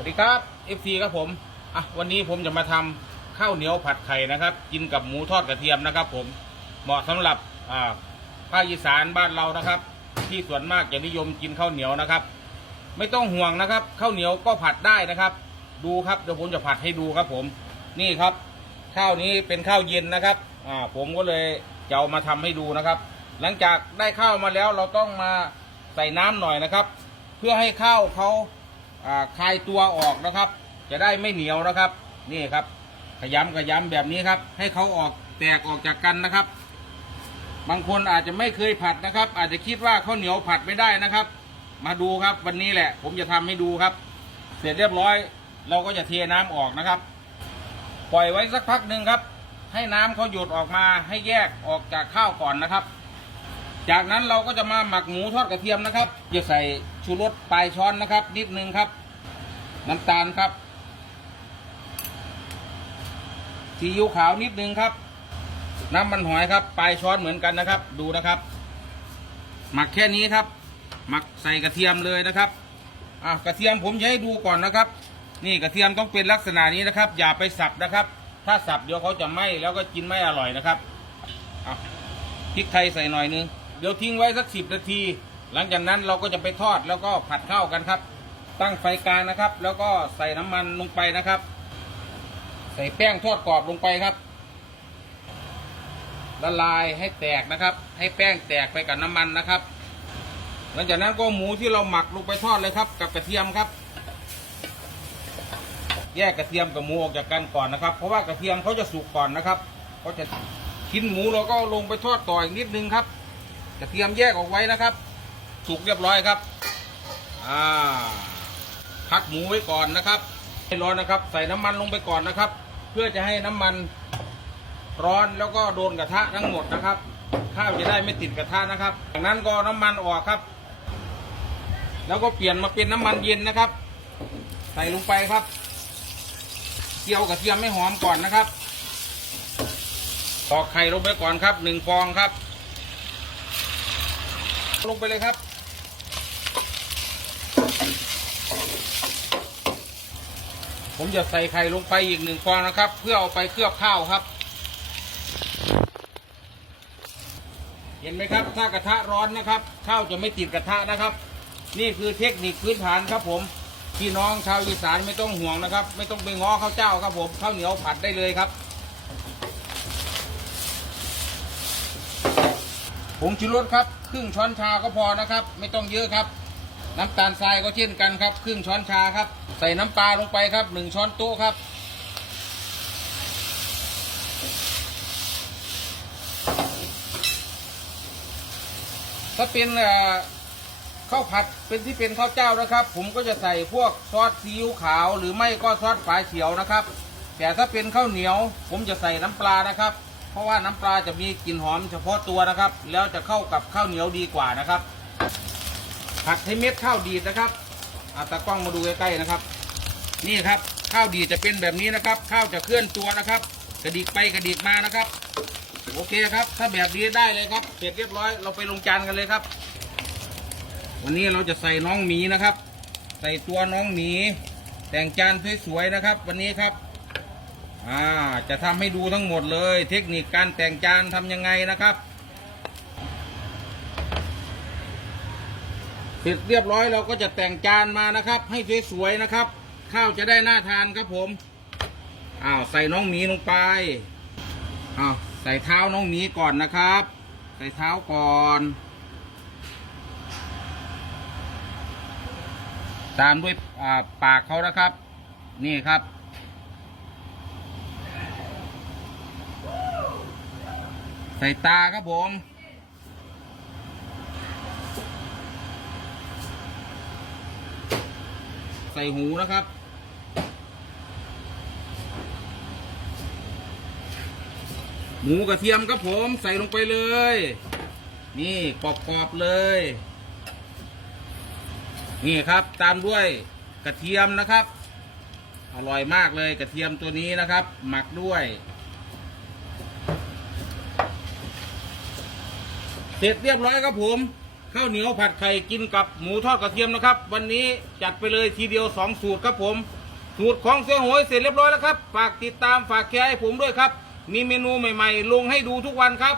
วัสดีครับ FC ครับผมอะวันนี้ผมจะมาทำข้าวเหนียวผัดไข่นะครับ กินกับหมูทอดกระเทียมนะครับ ผมเหมาะสำหรับอ่าภาคอีสานบ้านเรานะครับ ที่ส่วนมากจะนิยมกินข้าวเหนียวนะครับ ไม่ต้องห่วงนะครับข้าวเหนียวก็ผัดได้นะครับ ดูครับเดี๋ยวผมจะผัดให้ดูครับ ผม นี่ครับ ข้าวนี้เป็นข้าวเย็นนะครับอ่าผมก็เลยจะเอามาทำให้ดูนะครับ หลังจากได้ข้าวมาแล้วเราต้องมาใส่น้ำหน่อยนะครับ เพื่อให้ข้าวเขา คลายตัวออกนะครับ จะได้ไม่เหนียวนะครับ นี่ครับ ขยำขยำแบบนี้ครับ ให้เขาออกแตกออกจากกันนะครับ บางคนอาจจะไม่เคยผัดนะครับ อาจจะคิดว่าข้าวเหนียวผัดไม่ได้นะครับ มาดูครับวันนี้แหละ ผมจะทำให้ดูครับ เสร็จเรียบร้อย เราก็จะเทน้ำออกนะครับ ปล่อยไว้สักพักหนึ่งครับ ให้น้ำเขาหยดออกมาให้แยกออกจากข้าวก่อนนะครับ จากนั้นเราก็จะมาหมักหมูทอดกระเทียมนะครับจะใส่ ชูรสปลายช้อนนะครับ นิดนึงครับ น้ำตาลครับซีอิ๊วขาวนิดนึงครับ น้ำมันหอยครับ ปลายช้อนเหมือนกันนะครับ ดูนะครับ หมักแค่นี้ครับ หมักใส่กระเทียมเลยนะครับอะกระเทียมผมจะให้ดูก่อนนะครับ นี่กระเทียมต้องเป็นลักษณะนี้นะครับ อย่าไปสับนะครับ ถ้าสับเดี๋ยวเขาจะไหม้แล้วก็กินไม่อร่อยนะครับอะพริกไทยใส่หน่อยนึงเดี๋ยวทิ้งไว้สักสิบนาที หลังจากนั้นเราก็จะไปทอดแล้วก็ผัดข้าวกันครับ ตั้งไฟกลางนะครับ แล้วก็ใส่น้ำมันลงไปนะครับ ใส่แป้งทอดกรอบลงไปครับ ละลายให้แตกนะครับ ให้แป้งแตกไปกับน้ำมันนะครับ หลังจากนั้นก็หมูที่เราหมักลงไปทอดเลยครับ กับกระเทียมครับ แยกกระเทียมกับหมูออกจากกันก่อนนะครับ เพราะว่ากระเทียมเขาจะสุกก่อนนะครับเขาจะชิ้นหมูเราก็ลงไปทอดต่ออีกนิดนึงครับกระเทียมแยกออกไว้นะครับ สุกเรียบร้อยครับ อ่า พักหมูไว้ก่อนนะครับให้ร้อนนะครับ ใส่น้ำมันลงไปก่อนนะครับ เพื่อจะให้น้ำมันร้อนแล้วก็โดนกระทะทั้งหมดนะครับ ข้าวจะได้ไม่ติดกระทะนะครับ จากนั้นก็น้ำมันออกครับ แล้วก็เปลี่ยนมาเป็นน้ำมันเย็นนะครับ ใส่ลงไปครับเจียวกระเทียมไม่หอมก่อนนะครับตอกไข่ลงไปก่อนครับหนึ่งฟองครับ ลงไปเลยครับ ผมจะใส่ไข่ลงไปอีกหนึ่งฟองนะครับ เพื่อเอาไปเคลือบข้าวครับ เห็นไหมครับ ถ้ากระทะร้อนนะครับข้าวจะไม่ติดกระทะนะครับ นี่คือเทคนิคพื้นฐานครับผมพี่น้องชาวอีสานไม่ต้องห่วงนะครับ ไม่ต้องไปง้อข้าวเจ้าครับผมข้าวเหนียวผัดได้เลยครับ ผงชูรสครับ ครึ่งช้อนชาก็พอนะครับ ไม่ต้องเยอะครับ น้ำตาลทรายก็เช่นกันครับ ครึ่งช้อนชาครับ ใส่น้ำปลาลงไปครับหนึ่งช้อนโต๊ะครับ ถ้าเป็นข้าวผัดเป็นที่เป็นข้าวเจ้านะครับ ผมก็จะใส่พวกซอสซีอิ๊วขาว หรือไม่ก็ซอสฝาเขียวนะครับ แต่ถ้าเป็นข้าวเหนียว ผมจะใส่น้ำปลานะครับ เพราะว่าน้ำปลาจะมีกลิ่นหอมเฉพาะตัวนะครับ แล้วจะเข้ากับข้าวเหนียวดีกว่านะครับ ผัดให้เม็ดข้าวดีดนะครับอาตากล้องมาดูใกล้ๆนะครับ นี่ครับข้าวดีจะเป็นแบบนี้นะครับ ข้าวจะเคลื่อนตัวนะครับ กระดิกไปกระดิกมานะครับ โอเคครับ ถ้าแบบนี้ได้เลยครับเสร็จเรียบร้อยเราไปลงจานกันเลยครับ วันนี้เราจะใส่น้องหมีนะครับ ใส่ตัวน้องหมีแต่งจานสวยๆนะครับ วันนี้ครับอ่าจะทำให้ดูทั้งหมดเลย เทคนิคการแต่งจานทำยังไงนะครับ เสร็จเรียบร้อยเราก็จะแต่งจานมานะครับ ให้สวยๆนะครับ ข้าวจะได้น่าทานครับผมอ้าวใส่น้องหมีลงไปอ้าวใส่เท้าน้องหมีก่อนนะครับ ใส่เท้าก่อน ตามด้วยาปากเขานะครับ นี่ครับใส่ตาครับผม ใส่หูนะครับ หมูกระเทียมครับผมใส่ลงไปเลย นี่กรอบๆเลย นี่ครับตามด้วยกระเทียมนะครับ อร่อยมากเลยกระเทียมตัวนี้นะครับ หมักด้วยเสร็จเรียบร้อยครับผม ข้าวเหนียวผัดไข่กินกับหมูทอดกระเทียมนะครับ วันนี้จัดไปเลยทีเดียว 2 สูตรครับผมสูตรของเสียหวยเสร็จเรียบร้อยแล้วครับ ฝากติดตามฝากแชร์ให้ผมด้วยครับ มีเมนูใหม่ ๆ ลงให้ดูทุกวันครับ